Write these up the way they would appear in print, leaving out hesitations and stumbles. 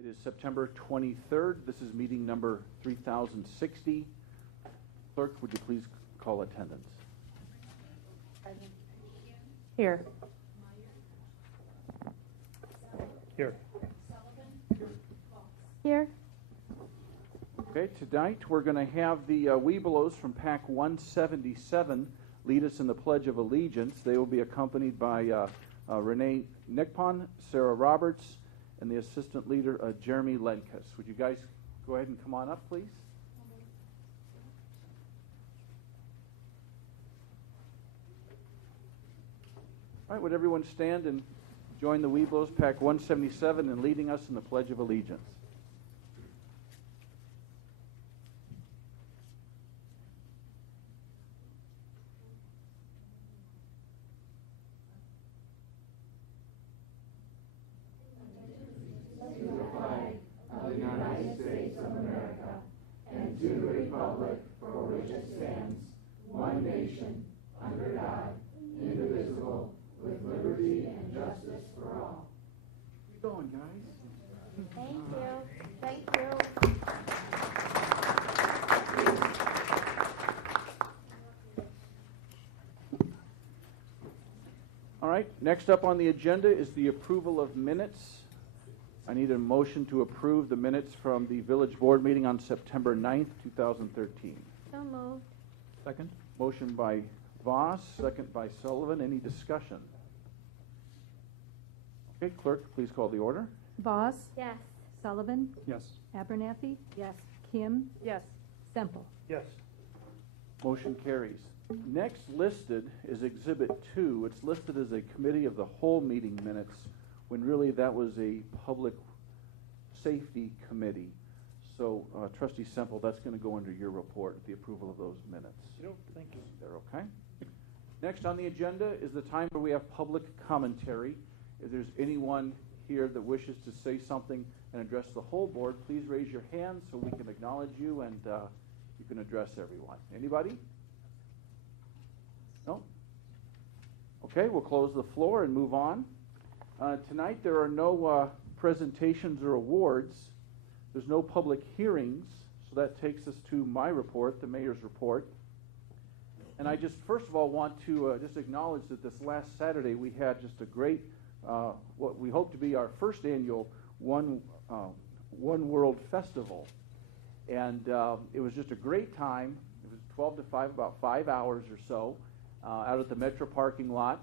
It is September 23rd. This is meeting number 3060. Clerk, would you please call attendance? Here. Here. Here. Okay, tonight we're going to have the Webelos from Pack 177 lead us in the Pledge of Allegiance. They will be accompanied by Renee Nickpon, Sarah Roberts, and the assistant leader, Jeremy Lenkus. Would you guys go ahead and come on up, please? All right, would everyone stand and join the Webelos, Pack 177, in leading us in the Pledge of Allegiance? Going, guys. Thank you. Thank you. All right, next up on the agenda is the approval of minutes. I need a motion to approve the minutes from the village board meeting on September 9th, 2013. So moved. Second. Motion by Voss, second by Sullivan. Any discussion? Okay, clerk, please call the order. Voss. Yes. Sullivan. Yes. Abernathy. Yes. Kim. Yes. Semple. Yes. Motion carries. Next listed is Exhibit 2. It's listed as a committee of the whole meeting minutes, when really that was a public safety committee. So, Trustee Semple, that's going to go under your report, the approval of those minutes. Thank you. They're okay. Next on the agenda is the time where we have public commentary. If there's anyone here that wishes to say something and address the whole board, please raise your hand so we can acknowledge you and you can address everyone. Anybody? No? Okay, we'll close the floor and move on. Tonight there are no presentations or awards. There's no public hearings, so that takes us to my report, the mayor's report. And I just first of all want to just acknowledge that this last Saturday we had just a great what we hope to be our first annual One World Festival. And it was just a great time. It was 12 to 5, about 5 hours or so, out at the Metro parking lot.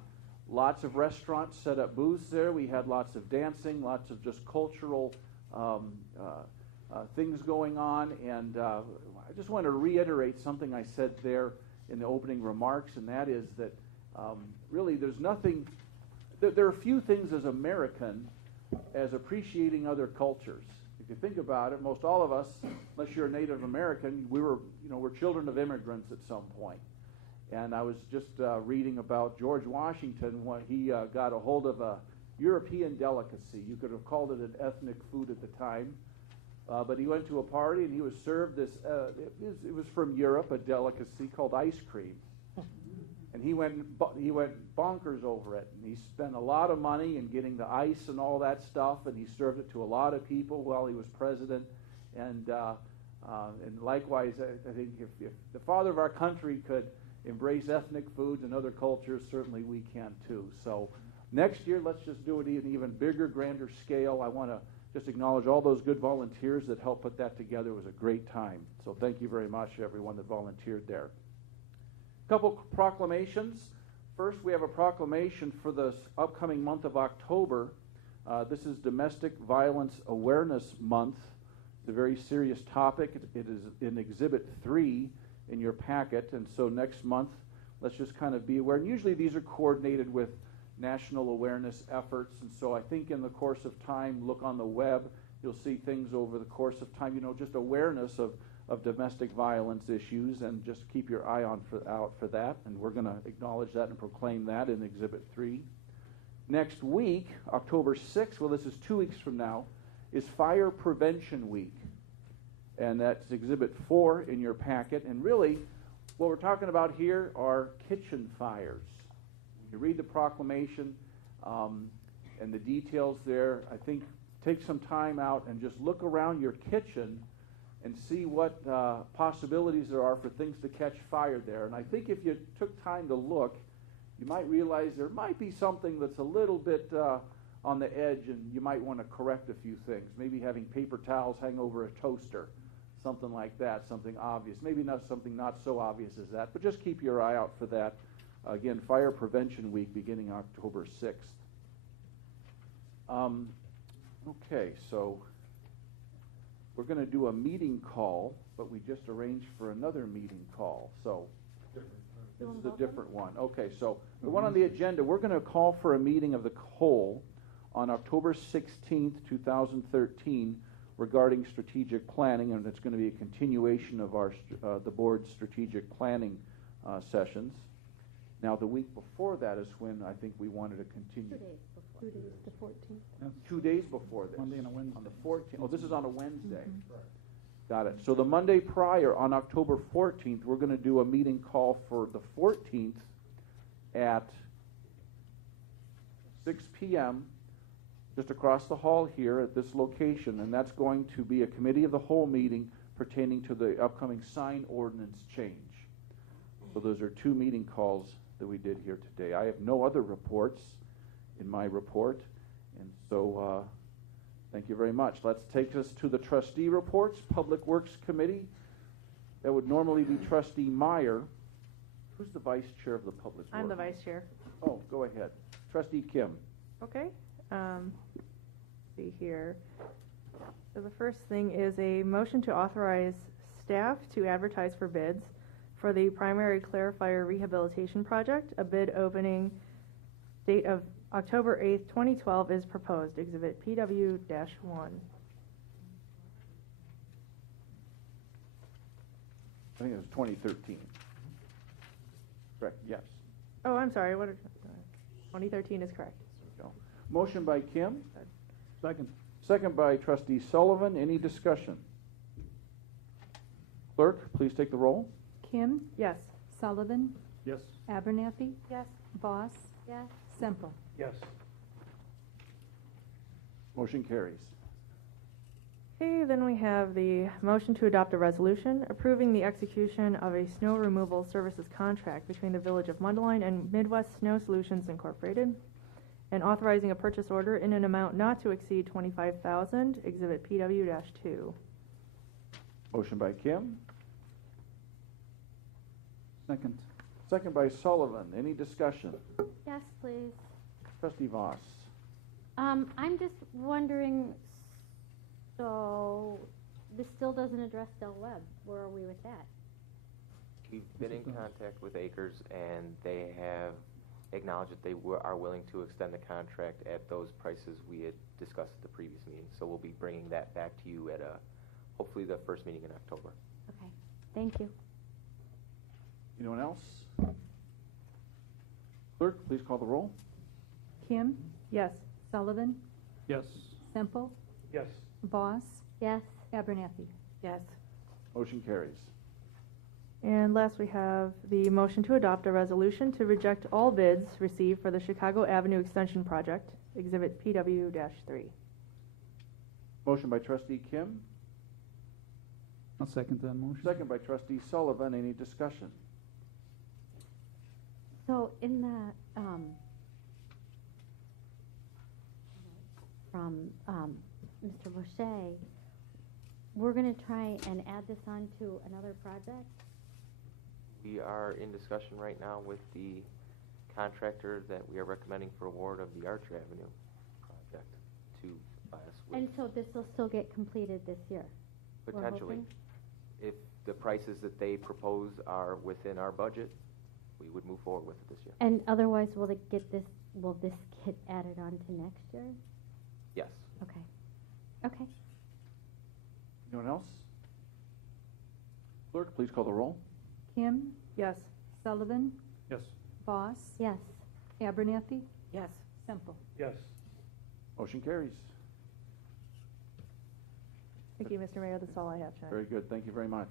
Lots of restaurants set up booths there. We had lots of dancing, lots of just cultural things going on. And I just want to reiterate something I said there in the opening remarks, and that is that really there's nothing... There are few things as American as appreciating other cultures. If you think about it, most all of us, unless you're a Native American, we're children of immigrants at some point. And I was just reading about George Washington when he got a hold of a European delicacy. You could have called it an ethnic food at the time. But he went to a party and he was served this, it was from Europe, a delicacy called ice cream. And he went bonkers over it. And he spent a lot of money in getting the ice and all that stuff, and he served it to a lot of people while he was president. And likewise, I think if the father of our country could embrace ethnic foods and other cultures, certainly we can too. So next year, let's just do it in an even bigger, grander scale. I want to just acknowledge all those good volunteers that helped put that together. It was a great time. So thank you very much, everyone that volunteered there. A couple proclamations. First, we have a proclamation for the upcoming month of October. This is Domestic Violence Awareness Month. It's a very serious topic. It is in Exhibit 3 in your packet. And so next month, let's just kind of be aware. And usually these are coordinated with national awareness efforts. And so I think in the course of time, look on the web. You'll see things over the course of time, just awareness of domestic violence issues, and just keep your eye out for that. And we're going to acknowledge that and proclaim that in Exhibit 3. Next week, October 6th, well, this is 2 weeks from now, is Fire Prevention Week. And that's Exhibit 4 in your packet. And really, what we're talking about here are kitchen fires. You read the proclamation and the details there. I think take some time out and just look around your kitchen and see what possibilities there are for things to catch fire there. And I think if you took time to look, you might realize there might be something that's a little bit on the edge, and you might want to correct a few things. Maybe having paper towels hang over a toaster, something like that, something obvious. Maybe not something not so obvious as that, but just keep your eye out for that. Again, Fire Prevention Week beginning October 6th. Okay, so we're going to do a meeting call, but we just arranged for another meeting call. So this is a different one. Okay, so the one on the agenda, we're going to call for a meeting of the whole on October 16th, 2013, regarding strategic planning, and it's going to be a continuation of our the board's strategic planning sessions. Now, the week before that is when I think we wanted to continue. 2 days before. 2 days, the 14th. Yes. 2 days before this. Monday and a Wednesday. On the 14th. Oh, this is on a Wednesday. Mhm. Got it. So the Monday prior, on October 14th, we're going to do a meeting call for the 14th at 6 p.m. just across the hall here at this location, and that's going to be a committee of the whole meeting pertaining to the upcoming sign ordinance change. So those are 2 meeting calls that we did here today. I have no other reports in my report, and so thank you very much. Let's take us to the trustee reports. Public Works Committee. That would normally be Trustee Meyer. Who's the vice chair of the Public Works? I'm the vice chair. Oh, go ahead. Trustee Kim. Okay. See here. So the first thing is a motion to authorize staff to advertise for bids for the primary clarifier rehabilitation project. A bid opening date of October 8th, 2012 is proposed. Exhibit PW-1. I think it was 2013. Correct, yes. Oh, I'm sorry. 2013 is correct. There we go. Motion by Kim. Second. Second by Trustee Sullivan. Any discussion? Clerk, please take the roll. Kim, Yes. Sullivan, Yes. Abernathy, Yes. Voss, Yes. Semple. Yes. Motion carries. Okay, then we have the motion to adopt a resolution approving the execution of a snow removal services contract between the Village of Mundelein and Midwest Snow Solutions Incorporated, and authorizing a purchase order in an amount not to exceed $25,000, Exhibit PW-2. Motion by Kim. Second. Second by Sullivan. Any discussion? Yes, please. Trustee Voss. I'm just wondering, so this still doesn't address Del Webb. Where are we with that? We've been in contact with Acres, and they have acknowledged that they are willing to extend the contract at those prices we had discussed at the previous meeting. So we'll be bringing that back to you at hopefully the first meeting in October. Okay, thank you. Anyone else? Clerk, please call the roll. Kim, Yes. Sullivan, Yes. Semple, Yes. Voss, Yes. Abernathy. Yes. Motion carries. And last we have the motion to adopt a resolution to reject all bids received for the Chicago Avenue Extension Project, Exhibit PW-3. Motion by Trustee Kim. I'll second that motion. Second by Trustee Sullivan. Any discussion? So in the, from Mr. Boucher, we're going to try and add this on to another project? We are in discussion right now with the contractor that we are recommending for award of the Archer Avenue project to us. And so this will still get completed this year? we're Potentially. hoping? If the prices that they propose are within our budget, we would move forward with it this year. And otherwise, will this get added on to next year? Yes. Okay. Okay. Anyone else? Clerk, please call the roll. Kim, Yes. Yes. Sullivan, Voss, Yes. Abernathy, Yes. Semple. Yes. Motion carries. Thank you, Mr. Mayor. That's all I have tonight. Very good. Thank you very much.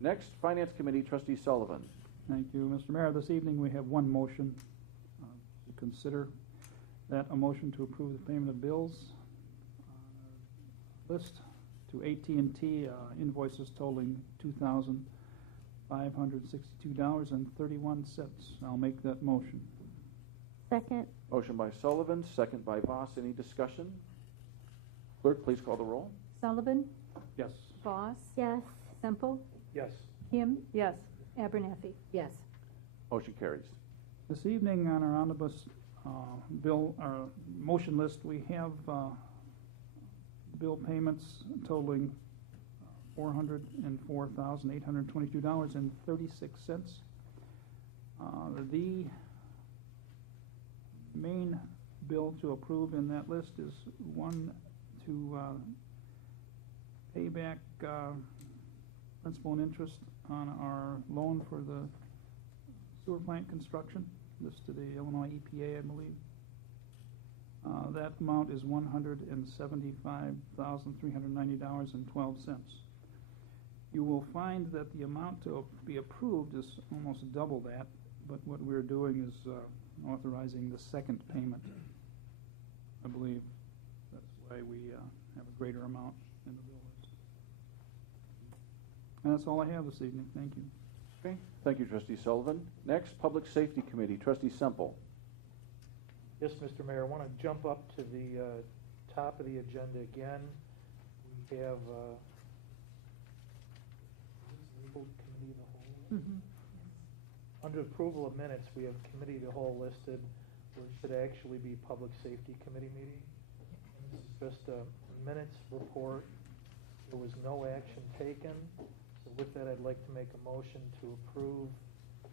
Next, Finance Committee, Trustee Sullivan. Thank you, Mr. Mayor. This evening, we have one motion to consider. That a motion to approve the payment of bills. list to AT&T, invoices totaling $2,562.31. I'll make that motion. Second. Motion by Sullivan, second by Voss. Any discussion? Clerk, please call the roll. Sullivan, Yes. Voss, Yes. Semple, Yes. Kim, Yes. Abernathy. Yes. Motion carries. This evening on our omnibus bill, our motion list, we have bill payments totaling $404,822.36. The main bill to approve in that list is one to pay back principal and interest on our loan for the sewer plant construction. This to the Illinois EPA, I believe. That amount is $175,390.12. You will find that the amount to be approved is almost double that, but what we're doing is authorizing the second payment. I believe that's why we have a greater amount in the bill list. And that's all I have this evening. Thank you. Okay. Thank you, Trustee Sullivan. Next, Public Safety Committee, Trustee Semple. Yes, Mr. Mayor, I want to jump up to the top of the agenda again. We have legal committee of the whole. Under approval of minutes, we have committee of the whole listed, where it should actually be Public Safety Committee meeting. And this is just a minutes report. There was no action taken. So with that, I'd like to make a motion to approve the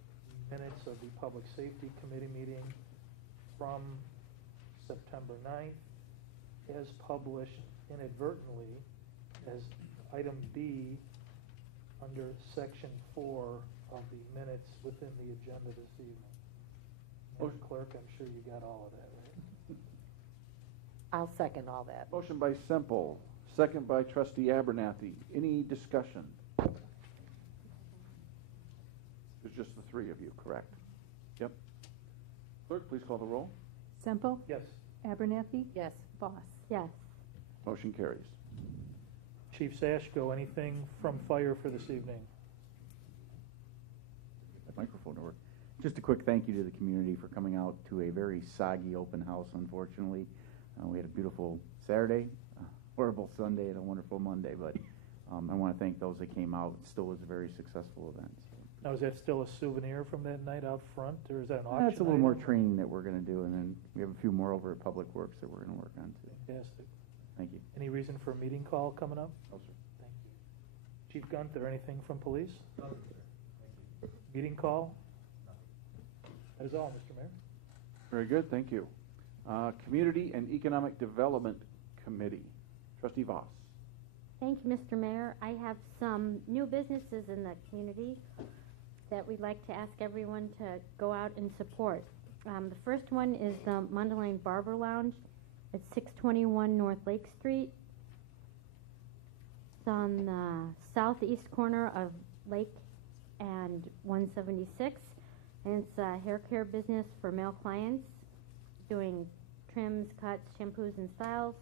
minutes of the Public Safety Committee meeting from September 9th, as published inadvertently as item B under section 4 of the minutes within the agenda this evening. Madam Clerk, I'm sure you got all of that, right? I'll second all that. Motion by Semple, second by Trustee Abernathy. Any discussion? There's just the three of you, correct? Yep. Clerk, please call the roll. Semple, Yes. Abernathy, Yes. Voss. Yes. Motion carries. Chief Sashko, anything from fire for this evening? That microphone to work. Just a quick thank you to the community for coming out to a very soggy open house, unfortunately. We had a beautiful Saturday, a horrible Sunday, and a wonderful Monday, but I want to thank those that came out. It still was a very successful event. Now, is that still a souvenir from that night out front, or is that an auction? That's a little more item? training that we're going to do, and then we have a few more over at Public Works that we're going to work on too. Fantastic. Thank you. Any reason for a meeting call coming up? No, sir. Thank you. Chief Gunther, anything from police? No, sir. Thank you. Meeting call? That is all, Mr. Mayor. Very good, thank you. Community and Economic Development Committee, Trustee Voss. Thank you, Mr. Mayor. I have some new businesses in the community that we'd like to ask everyone to go out and support. The first one is the Mundelein Barber Lounge at 621 North Lake Street. It's on the southeast corner of Lake and 176, and it's a hair care business for male clients, doing trims, cuts, shampoos, and styles.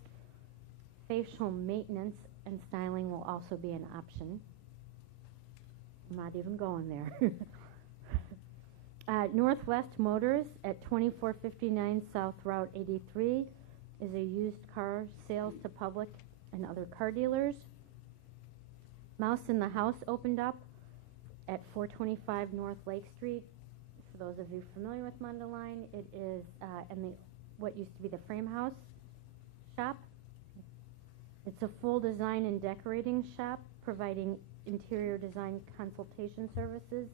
Facial maintenance and styling will also be an option. I'm not even going there. Northwest Motors at 2459 South Route 83 is a used car sales to public and other car dealers. Mouse in the House opened up at 425 North Lake Street. For those of you familiar with Mundelein, it is in what used to be the Frame House shop. It's a full design and decorating shop, providing interior design consultation services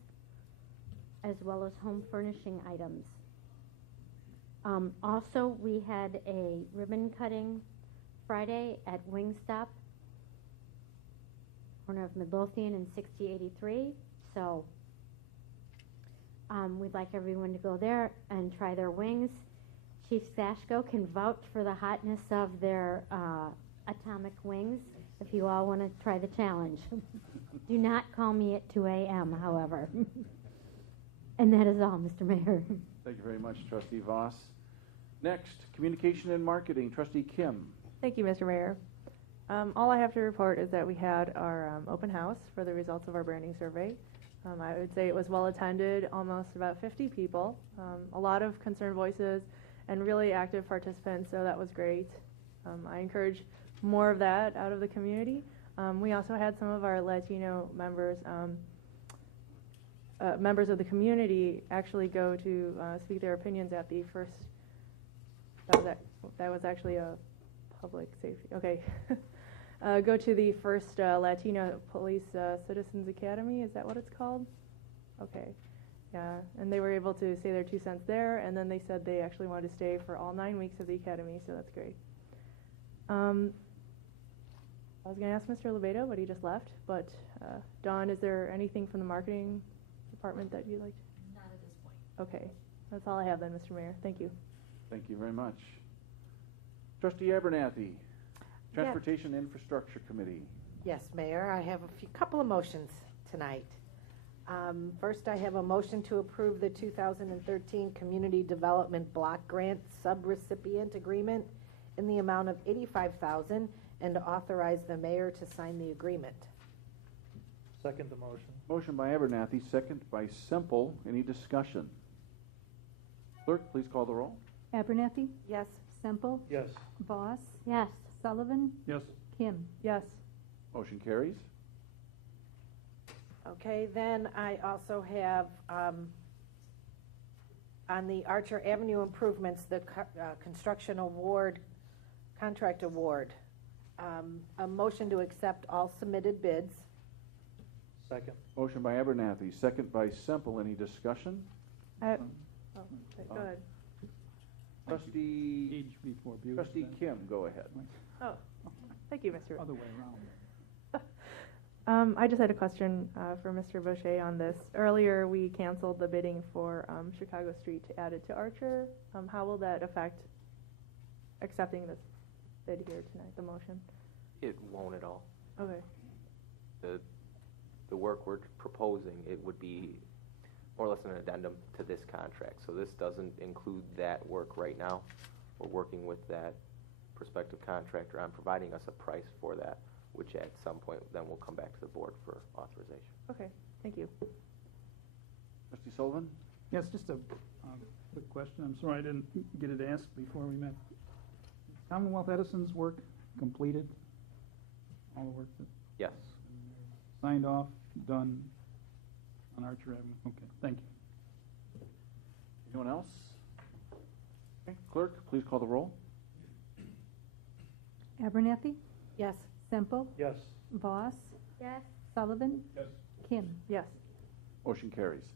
as well as home furnishing items. Also, we had a ribbon cutting Friday at Wingstop, corner of Midlothian and 6083. So we'd like everyone to go there and try their wings. Chief Sashko can vouch for the hotness of their atomic wings if you all want to try the challenge. Do not call me at 2 a.m., however. And that is all, Mr. Mayor. Thank you very much, Trustee Voss. Next, Communication and Marketing, Trustee Kim. Thank you, Mr. Mayor. All I have to report is that we had our open house for the results of our branding survey. I would say it was well attended, almost about 50 people, a lot of concerned voices, and really active participants, so that was great. I encourage more of that out of the community. We also had some of our Latino members, members of the community actually go to speak their opinions at the first, that was actually a public safety, okay. Go to the first Latino Police Citizens Academy, is that what it's called? Okay, yeah, and they were able to say their 2 cents there, and then they said they actually wanted to stay for all 9 weeks of the academy, so that's great. I was going to ask Mr. Lebedo, but he just left, but Dawn, is there anything from the marketing department that you'd like to? Not at this point. Okay, that's all I have then, Mr. Mayor, thank you. Thank you very much. Trustee Abernathy, Transportation Infrastructure Committee. Yes, Mayor, I have a couple of motions tonight. First, I have a motion to approve the 2013 Community Development Block Grant Subrecipient Agreement in the amount of $85,000 and to authorize the mayor to sign the agreement. Second the motion. Motion by Abernathy, second by Semple. Any discussion? Clerk, please call the roll. Abernathy, Yes. Semple, Yes. Voss, Yes. Sullivan, Yes. Kim. Yes. Motion carries. Okay, then I also have, on the Archer Avenue improvements, the construction award, contract award, a motion to accept all submitted bids. Second. Motion by Abernathy, second by Semple. Any discussion? Oh, okay, go ahead. Trustee Age before beauty. Trustee Kim, go ahead. Oh, thank you, Mr. Other way around. I just had a question for Mr. Boucher on this. Earlier, we canceled the bidding for Chicago Street to add it to Archer. How will that affect accepting this bid here tonight, the motion? It won't at all. Okay. The work we're proposing, it would be more or less an addendum to this contract. So this doesn't include that work right now. We're working with that prospective contractor on providing us a price for that, which at some point then will come back to the board for authorization. Okay, thank you. Trustee Sullivan? Yes, just a quick question. I'm sorry I didn't get it asked before we met. Commonwealth Edison's work completed? All the work that Yes. signed off, done on Archer Avenue? Okay, thank you. Anyone else? Okay. Clerk, please call the roll. Abernathy, Yes. Semple, Yes. Voss, Yes. Sullivan, Yes. Kim. Yes. Motion carries.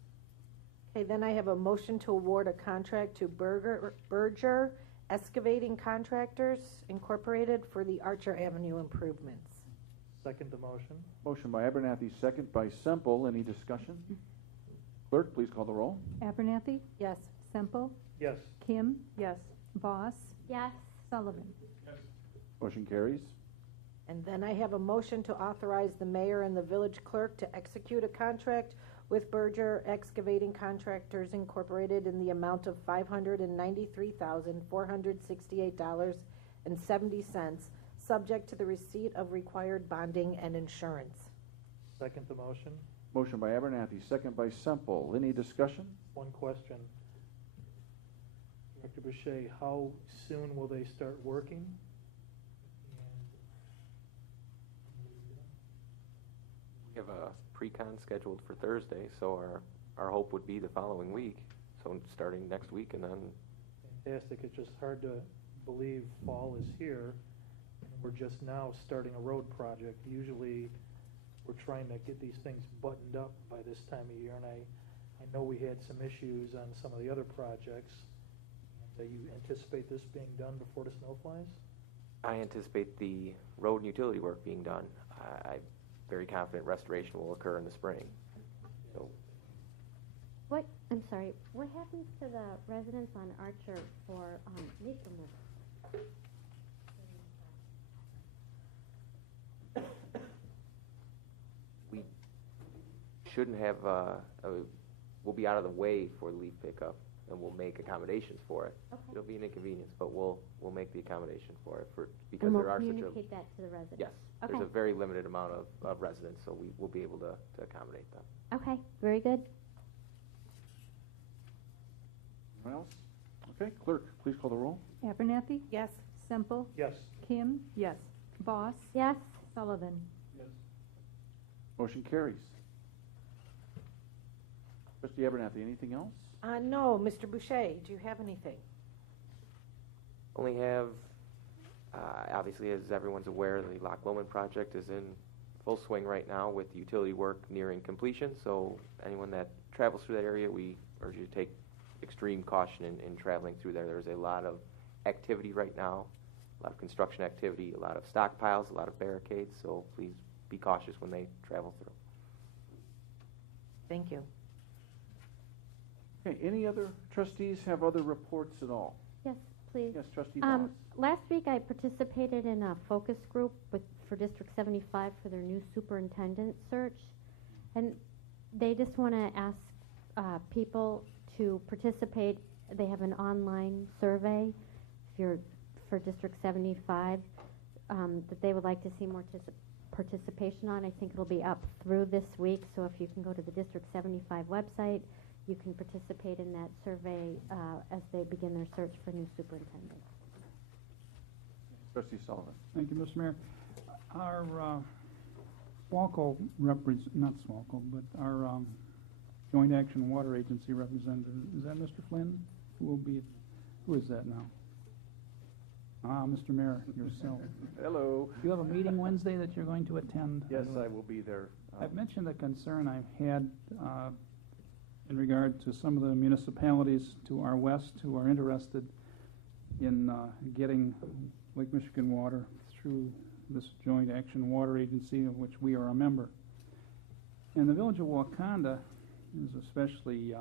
Okay, then I have a motion to award a contract to Berger Excavating Contractors Incorporated for the Archer Avenue improvements. Second the motion. Motion by Abernathy, second by Semple. Any discussion? Clerk, please call the roll. Abernathy, Yes. Semple, Yes. Kim, Yes. Voss, Yes. Sullivan. Motion carries. And then I have a motion to authorize the mayor and the village clerk to execute a contract with Berger Excavating Contractors Incorporated in the amount of $593,468.70, subject to the receipt of required bonding and insurance. Second the motion. Motion by Abernathy, second by Semple. Any discussion? One question. Director Boucher, how soon will they start working? We have a pre-con scheduled for Thursday, so our hope would be the following week. So starting next week and then Fantastic. It's just hard to believe fall is here. And we're just now starting a road project. Usually, we're trying to get these things buttoned up by this time of year, and I know we had some issues on some of the other projects. Do you anticipate this being done before the snow flies? I anticipate the road and utility work being done. I'm very confident restoration will occur in the spring. So What, I'm sorry, what happens to the residents on Archer for leaf removal? we shouldn't have, we'll be out of the way for leaf pickup. and we'll make accommodations for it. Okay. It'll be an inconvenience, but we'll make the accommodation for it because And we'll there are such a communicate that to the residents. yes. Okay. There's a very limited amount of residents, so we will be able to accommodate them. Okay, very good. Anyone else? Okay, clerk, please call the roll. Abernathy, Yes. Semple, Yes. Kim, Yes. Voss, Yes. Sullivan. Yes. Motion carries. Trustee Abernathy, anything else? No, Mr. Boucher, do you have anything? Only have, obviously, as everyone's aware, the Loch Lomond project is in full swing right now with utility work nearing completion. So anyone that travels through that area, we urge you to take extreme caution in traveling through there. There's a lot of activity right now, a lot of construction activity, a lot of stockpiles, a lot of barricades. So please be cautious when they travel through. Thank you. Okay, any other trustees have other reports at all? Yes, please. Yes, trustee Voss. Last week I participated in a focus group for District 75 for their new superintendent search. And they just want to ask people to participate. They have an online survey if you're for District 75 that they would like to see more participation on. I think it'll be up through this week, so if you can go to the District 75 website, you can participate in that survey as they begin their search for new superintendent. Trustee Sullivan. Thank you, Mr. Mayor. Our Swalco not Swalco, but our Joint Action Water Agency representative, is that Mr. Flynn? Who is that now? Mr. Mayor, yourself. Hello. You have a meeting Wednesday that you're going to attend? Yes, I will be there. I've mentioned a concern I've had in regard to some of the municipalities to our west who are interested in getting Lake Michigan water through this Joint Action Water Agency of which we are a member. And the village of Wakanda is especially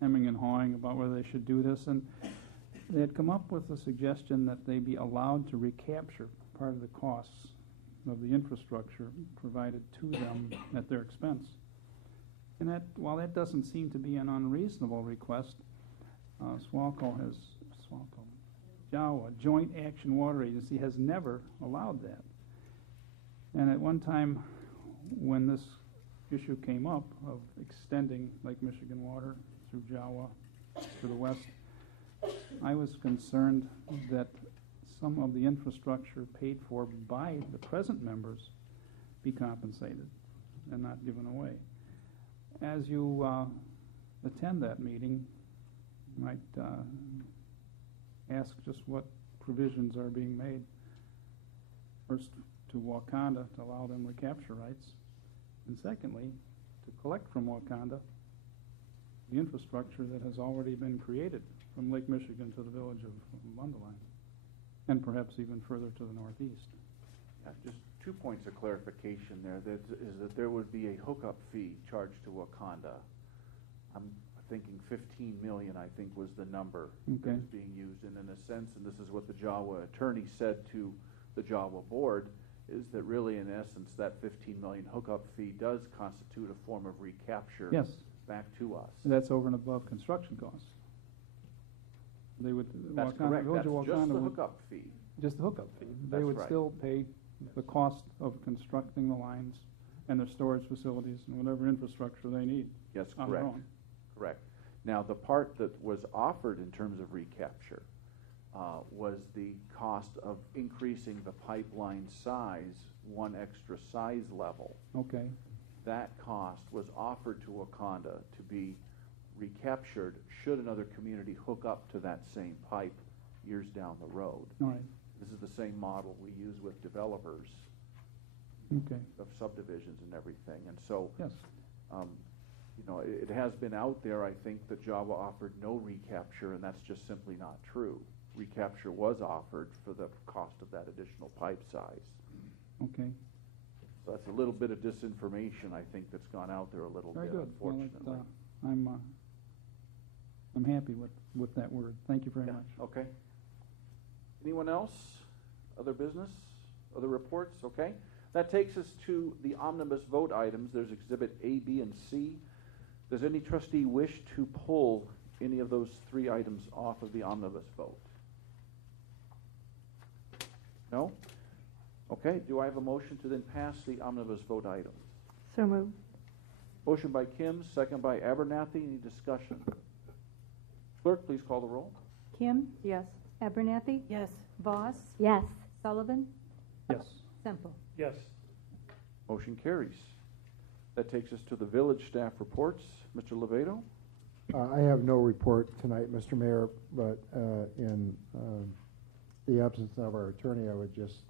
hemming and hawing about whether they should do this, and they had come up with a suggestion that they be allowed to recapture part of the costs of the infrastructure provided to them at their expense. And that, while that doesn't seem to be an unreasonable request, Jawa, Joint Action Water Agency, has never allowed that. And at one time, when this issue came up of extending Lake Michigan water through Jawa to the west, I was concerned that some of the infrastructure paid for by the present members be compensated and not given away. As you attend that meeting, you might ask just what provisions are being made. First, to Wakanda to allow them recapture rights, and secondly, to collect from Wakanda the infrastructure that has already been created from Lake Michigan to the village of Mundelein, and perhaps even further to the northeast. Just 2 points of clarification there. Is that there would be a hookup fee charged to Wakanda. I'm thinking 15 million, I think, was the number Okay. that's being used. And in a sense, and this is what the Jawa attorney said to the Jawa board, is that really, in essence, that 15 million hookup fee does constitute a form of recapture Yes, back to us. that's over and above construction costs. They would, That's Wakanda, correct. village That's of just Wakanda the would, hookup fee. just the hookup fee. They That's would right. still pay the cost of constructing the lines and their storage facilities and whatever infrastructure they need Yes, on their correct. own. Correct. Now, the part that was offered in terms of recapture was the cost of increasing the pipeline size, one extra size level. Okay, That cost was offered to Wakanda to be recaptured should another community hook up to that same pipe years down the road. all right, This is the same model we use with developers okay, of subdivisions and everything. And so, yes, it has been out there, I think, that Java offered no recapture, and that's just simply not true. Recapture was offered for the cost of that additional pipe size. okay, So that's a little bit of disinformation, I think, that's gone out there a little very bit, good. Well, unfortunately. I'm happy with that word. Thank you very Yeah, much. okay. Anyone else? Other business? Other reports? Okay. That takes us to the omnibus vote items. There's Exhibit A, B, and C. Does any trustee wish to pull any of those three items off of the omnibus vote? No? Okay, do I have a motion to then pass the omnibus vote items? So moved. Motion by Kim, second by Abernathy. Any discussion? Clerk, please call the roll. Kim, Yes. Abernathy, Yes. Voss, Yes. Sullivan, Yes. Semple. Yes. Motion carries. That takes us to the village staff reports. Mr. Levato? I have no report tonight, Mr. Mayor, but in the absence of our attorney, I would just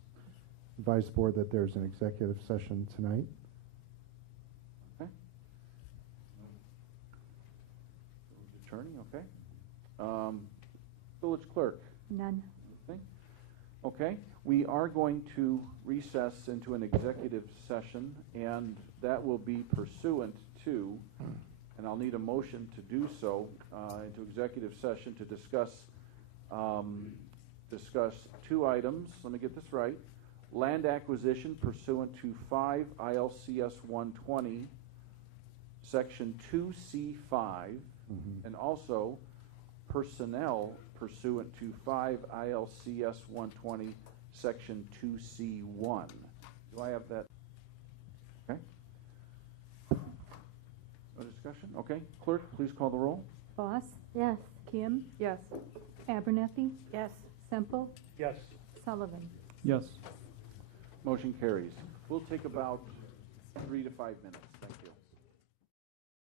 advise the board that there's an executive session tonight. Okay. Village attorney, okay. Village clerk? None. Okay, we are going to recess into an executive session, and that will be pursuant to, and I'll need a motion to do so, into executive session to discuss two items. Let me get this right. Land acquisition pursuant to 5 ILCS 120, Section 2C5, and also personnel pursuant to 5 ILCS 120, Section 2C1. Do I have that? Okay. No discussion? Okay. Clerk, please call the roll. Voss, Yes. Kim, Yes. Abernathy, Yes. Semple, Yes. Sullivan. Yes. Motion carries. We'll take about 3 to 5 minutes.